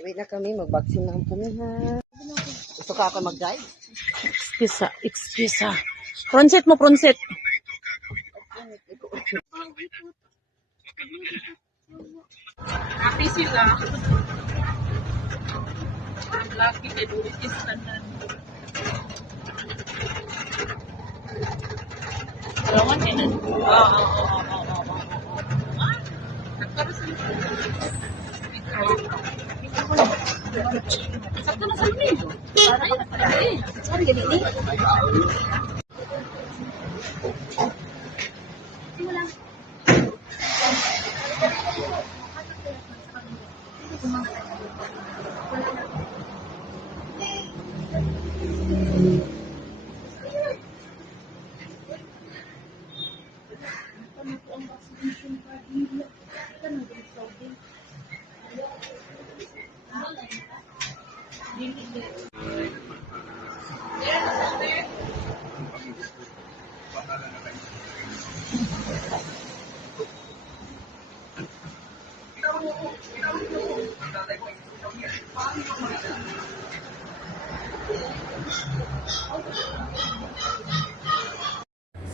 Uwi na kami, mag-vaccine na kami ha. Gusto ka ako mag-drive? Excuse. Pronset mo, pronset. Happy sila. Lucky kay Doritis kanan. Lawan kanan. Sakto na sa amin. Sorry, ganito.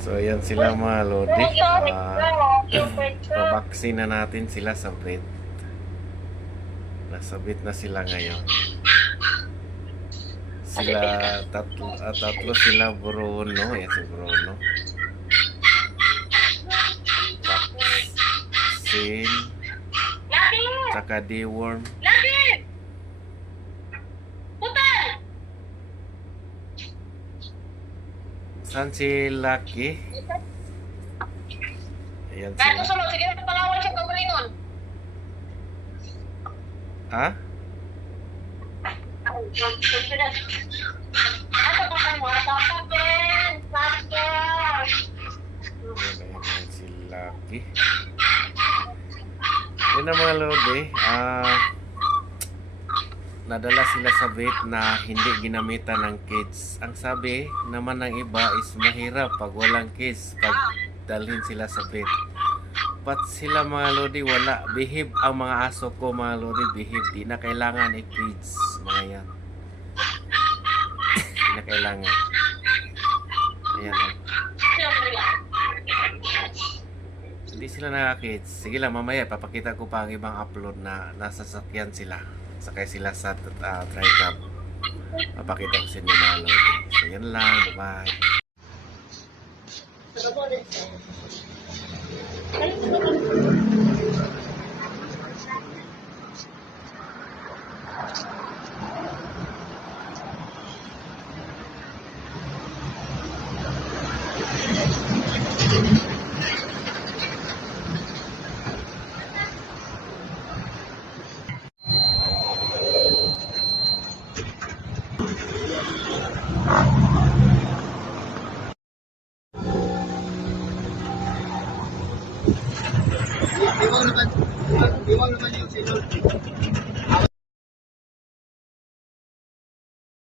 So yan sila mga lodi. Pabaksin na natin sila sa bread. Nasabit na sila ngayon. Sila tatlo sila Bruno. Yan si Bruno. Vaccine. Tsaka deworm. Saan si Lucky? Ayan sila. Sige na, palawan siya kagalingon. Ha? Ano ba ang mga sasakin? Ayan si Lucky. Yun na mga lodi. Nadala sila sa vet na hindi ginamitan ng kids. Ang sabi naman ng iba is mahirap pag walang kids, pag dalhin sila sa vet. But sila mga lodi, wala. Behave ang mga aso ko mga lodi, behave. Di na kailangan i-kids, mga yan. Di na kailangan. Ayan o. Hindi sila naka-kids. Sige lang, mamaya papakita ko pa ang ibang upload na nasa sakyan sila. Sakay sila sa tricab. Papakita ko sa inyo mga lodi. So yan lang, bye-bye. Iwan naman yung sinod.